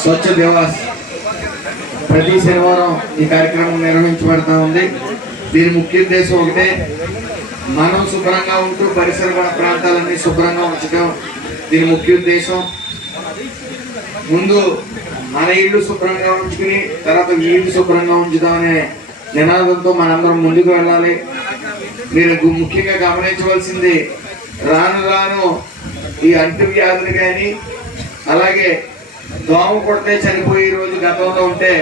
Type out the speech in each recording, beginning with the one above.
స్వచ్ఛ దివాస్ ప్రతి శనివారం ఈ కార్యక్రమం నిర్వహించబడతా ఉంది. దీని ముఖ్య ఉద్దేశం ఒకటే, మనం శుభ్రంగా ఉంటూ పరిసర ప్రాంతాలన్నీ శుభ్రంగా ఉంచడం దీని ముఖ్య ఉద్దేశం. ముందు మన ఇల్లు శుభ్రంగా ఉంచుకుని తర్వాత వీళ్ళు శుభ్రంగా ఉంచుదామనే నినాదంతో మనందరం ముందుకు వెళ్ళాలి. మీరు ముఖ్యంగా గమనించవలసింది, రాను రాను ఈ అంటువ్యాధులు కానీ అలాగే దోమ కొడితే చనిపోయే రోజు గతంలో ఉంటే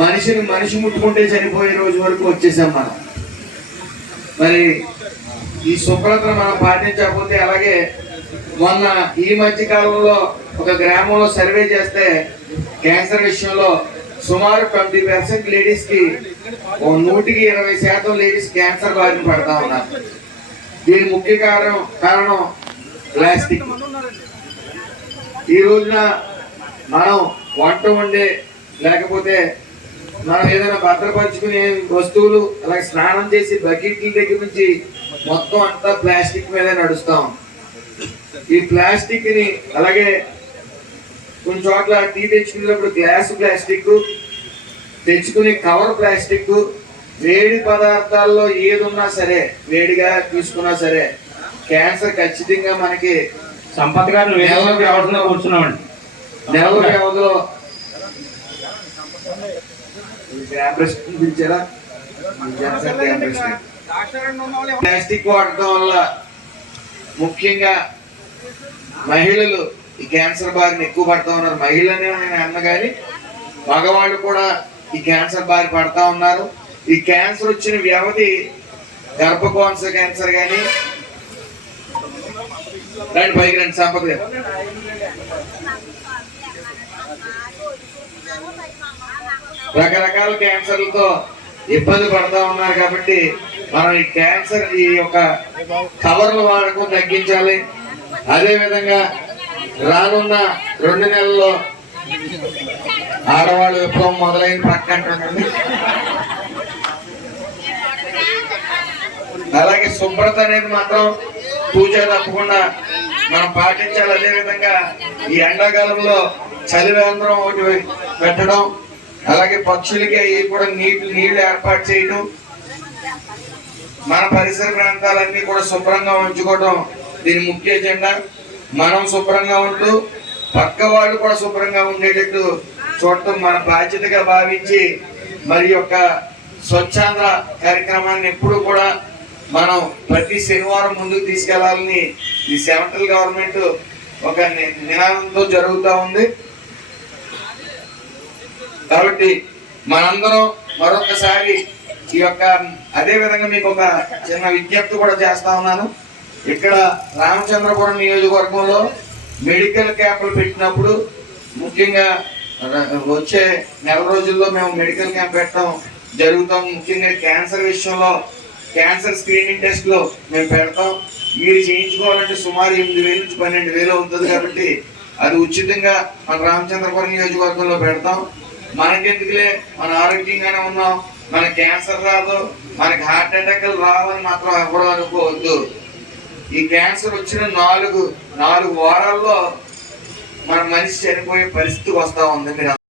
మనిషి ముట్టుకుంటే చనిపోయే రోజు వరకు వచ్చేసాం మనం. మరి ఈ శుభ్రతను మనం పాటించకపోతే, అలాగే మొన్న ఈ మధ్య కాలంలో ఒక గ్రామంలో సర్వే చేస్తే క్యాన్సర్ విషయంలో సుమారు 20% లేడీస్కి 100% లేడీస్ క్యాన్సర్ బారిన పడతా ఉన్నారు. దీని ముఖ్య కారణం ప్లాస్టిక్. ఈ రోజున మనం వంట వండే లేకపోతే మనం ఏదైనా భద్రపరుచుకునే వస్తువులు అలాగే స్నానం చేసి బకెట్ల దగ్గర నుంచి మొత్తం అంతా ప్లాస్టిక్ మీద నడుస్తాం. ఈ ప్లాస్టిక్ ని అలాగే కొన్ని చోట్ల టీ తెచ్చుకునేటప్పుడు గ్లాస్ ప్లాస్టిక్, తెచ్చుకునే కవర్ ప్లాస్టిక్, వేడి పదార్థాల్లో ఏదున్నా సరే వేడిగా తీసుకున్నా సరే క్యాన్సర్ ఖచ్చితంగా మనకి సంపత్ గారు కూర్చున్నామండి. నెలల వ్యవధిలో ప్లాస్టిక్ వాడటం వల్ల ముఖ్యంగా మహిళలు ఈ క్యాన్సర్ బారిన ఎక్కువ పడతా ఉన్నారు. మహిళనే నేను అన్న కానీ మగవాళ్ళు కూడా ఈ క్యాన్సర్ బారి పడతా ఉన్నారు. ఈ క్యాన్సర్ వచ్చిన వ్యవధి గర్భకోశ క్యాన్సర్ కానీ పైకి రండి సంపద గారు, రకరకాల క్యాన్సర్లతో ఇబ్బంది పడతా ఉన్నారు. కాబట్టి మనం ఈ క్యాన్సర్ ఈ యొక్క కవర్ల వాడకం తగ్గించాలి. అదే విధంగా రానున్న 2 నెలల్లో ఆడవాళ్ళు విప్లవం మొదలైన పక్కంటుంది. అలాగే శుభ్రత అనేది మాత్రం పూజ తప్పకుండా మనం పాటించాలి. అదే విధంగా ఈ ఎండాకాలంలో చలివేంద్రం ఒకటి పెట్టడం, అలాగే పక్షులకి అవి కూడా నీళ్లు ఏర్పాటు చేయడం, మన పరిసర ప్రాంతాలన్నీ కూడా శుభ్రంగా ఉంచుకోవడం దీని ముఖ్య ఎజెండా. మనం శుభ్రంగా ఉంటూ పక్క వాళ్ళు కూడా శుభ్రంగా ఉండేటట్టు చూడటం మన బాధ్యతగా భావించి మరి యొక్క స్వచ్ఛాంధ్ర కార్యక్రమాన్ని ఎప్పుడు కూడా మనం ప్రతి శనివారం ముందుకు తీసుకెళ్లాలని ఈ సెంట్రల్ గవర్నమెంట్ ఒక నినాదంతో జరుగుతూ ఉంది. కాబట్టి మనందరం మరొకసారి ఈ యొక్క అదే విధంగా మీకు ఒక చిన్న విజ్ఞప్తి కూడా చేస్తా ఉన్నాను. ఇక్కడ రామచంద్రపురం నియోజకవర్గంలో మెడికల్ క్యాంపులు పెట్టినప్పుడు ముఖ్యంగా వచ్చే నెల రోజుల్లో మేము మెడికల్ క్యాంప్ పెట్టడం జరుగుతాం. ముఖ్యంగా క్యాన్సర్ విషయంలో క్యాన్సర్ స్క్రీనింగ్ టెస్ట్లు మేము పెడతాం. మీరు చేయించుకోవాలంటే సుమారు 8,000 నుంచి 12,000 అవుతుంది. కాబట్టి అది ఉచితంగా మన రామచంద్రపురం నియోజకవర్గంలో పెడతాం. మనకెందుకులే, మన ఆరోగ్యంగానే ఉన్నాం, మన క్యాన్సర్ రాదు, మనకి హార్ట్ అటాక్లు రావని మాత్రం ఎవరు అనుకోవద్దు. ఈ క్యాన్సర్ వచ్చిన 4 వారాల్లో మన మనిషి చనిపోయే పరిస్థితి వస్తూ ఉంది. మీరు